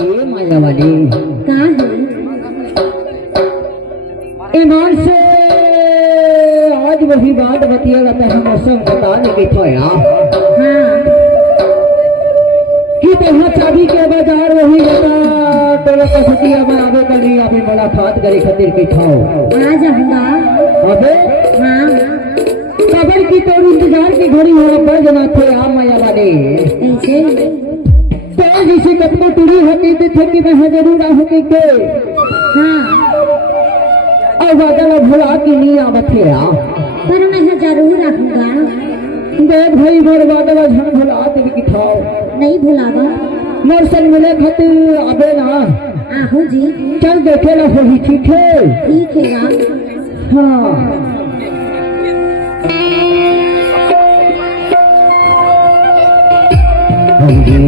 ये माया वाली का है ईमान से आज वही बात बतिएगा तो हम सब बताने की थोया हाँ कि तो चाबी के बाजार वही बता तो कसतिया बनावे का नहीं अभी मुलाकात करे खातिर की थाओ आ जाऊंगा अबे हाँ कबर की तो इंतजार की घड़ी हो बजना थे आ माया वाले ऐसे तो जिसे कपड़े टूरी होती थे कि मैं जरूर होती के हाँ और वादल भुला की नहीं आवत है पर मैं जरूर आऊंगा देख भाई मोर वादल झन भुला देवी की थाओ नहीं भुलावा मोर संग मिले खातिर अबे ना आहू जी चल देखे ना होही ठीक है ठीक है हाँ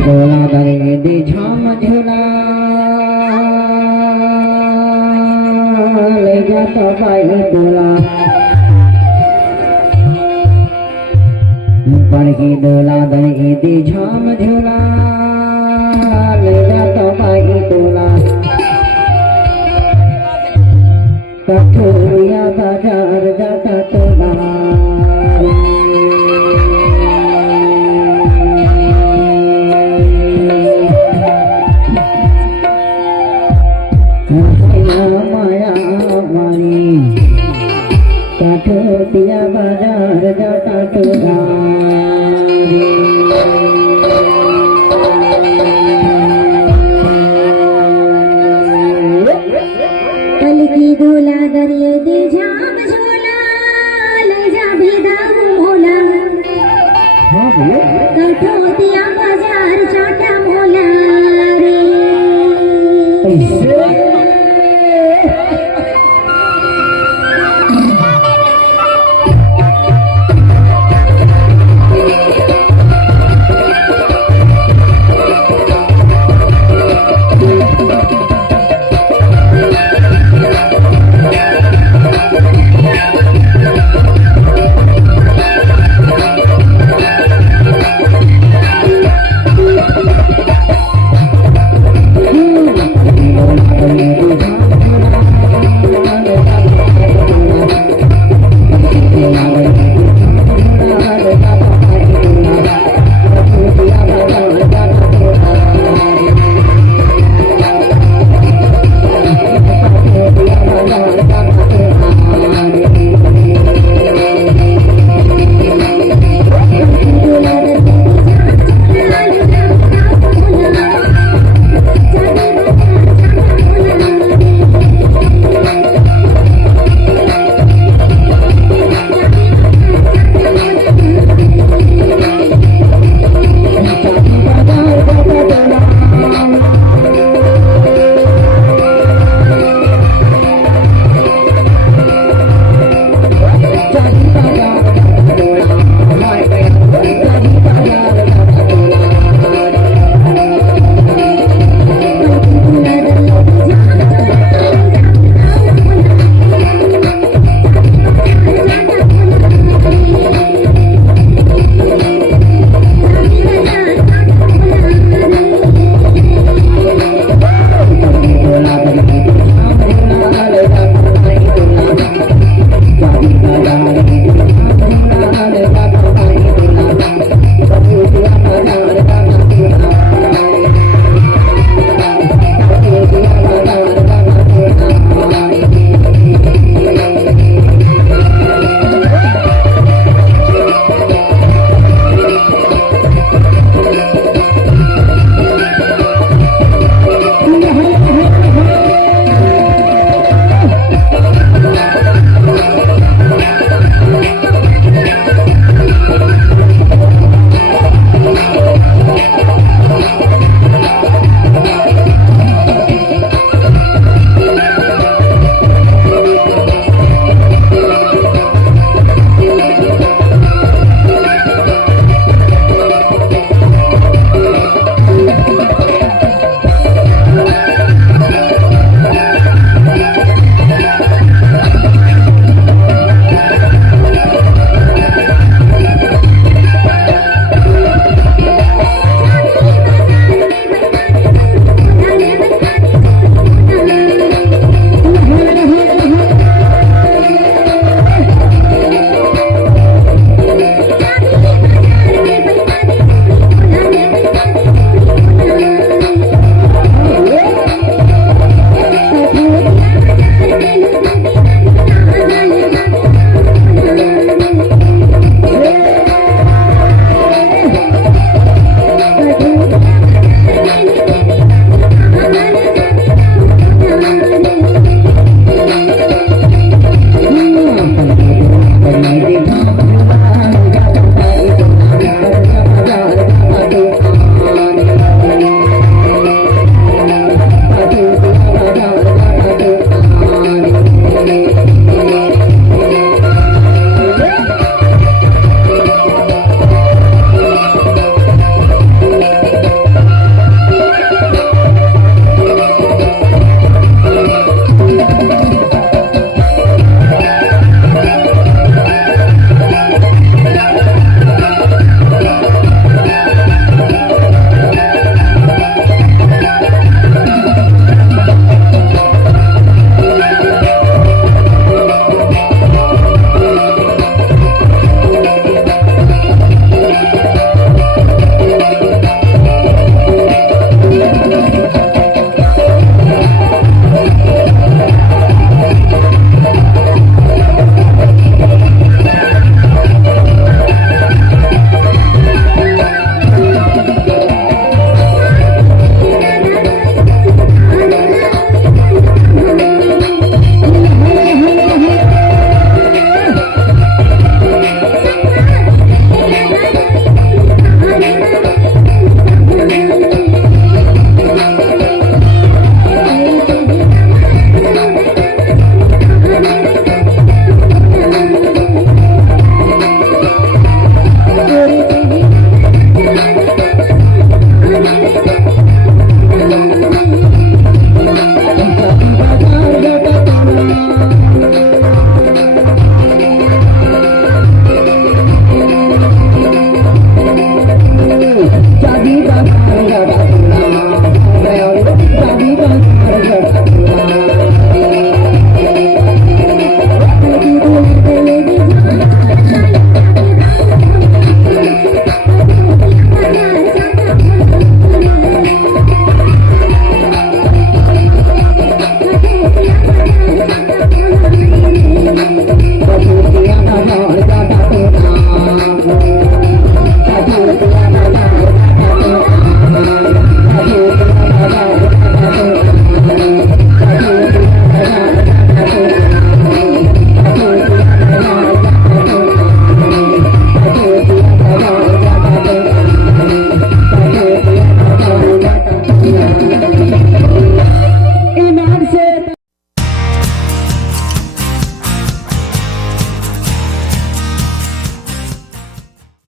डोला दरे दे झाम झोला ले जाता भाई डोला पढ़ी डोला दरे दे झाम झोला ले जाता भाई डोला कठोरिया बाजार जाता टोला माया वाली काठोटिया बाजार जाता टोला कल की दूला दरिए दे झाम झोला ले जा भेदा मोला हाँ भैया कठोतिया बाजार चाटा मोला